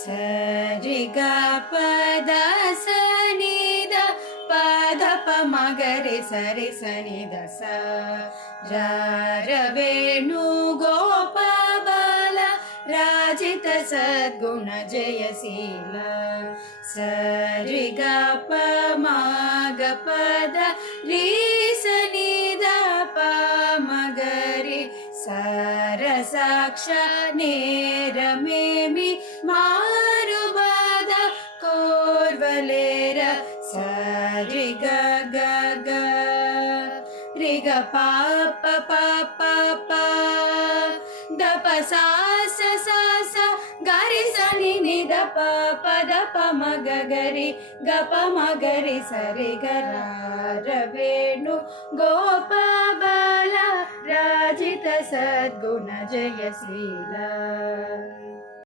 ಸರಿ ಗ ಪದ ಸನಿ ದ ಪದ ಪ ಮಗರಿ ಸರಿ ಸನಿ ದ ಸ ರ ವೇಣು ಗೋಪ ಬಾಲ ರಾಜಿತ ಸದ್ಗುಣ ಜಯಶೀಲ ಸರಿ ಗ ಪ ಮಗ ಪದ ರೀ ಸನಿ ದ ಪ ಮಗರಿ ಸರ ಸಾಕ್ಷ ನೇರ ಮೇಮಿ ಮಾರುಬಾದ ಕೋರ್ವಲೇರ ಸರಿ ಗ ಗ ಗ ರಿ ಗ ಪ ಪ ಪ ಪ ಪ ದ ಪ ಸಾ ಸ ಸ ಸ ಗರಿ ಸ ನಿ ನಿ ದ ಪ ಪ ದ ಪ ಮ ಗ ಗರಿ ಗ ಪ ಮ ಗರಿ ಸರಿ ಗ ರ ವೇಣು ಗೋಪ ಬಾಲ ರಾಜಿತ ಸದ್ಗುಣ ಜಯಶೀಲ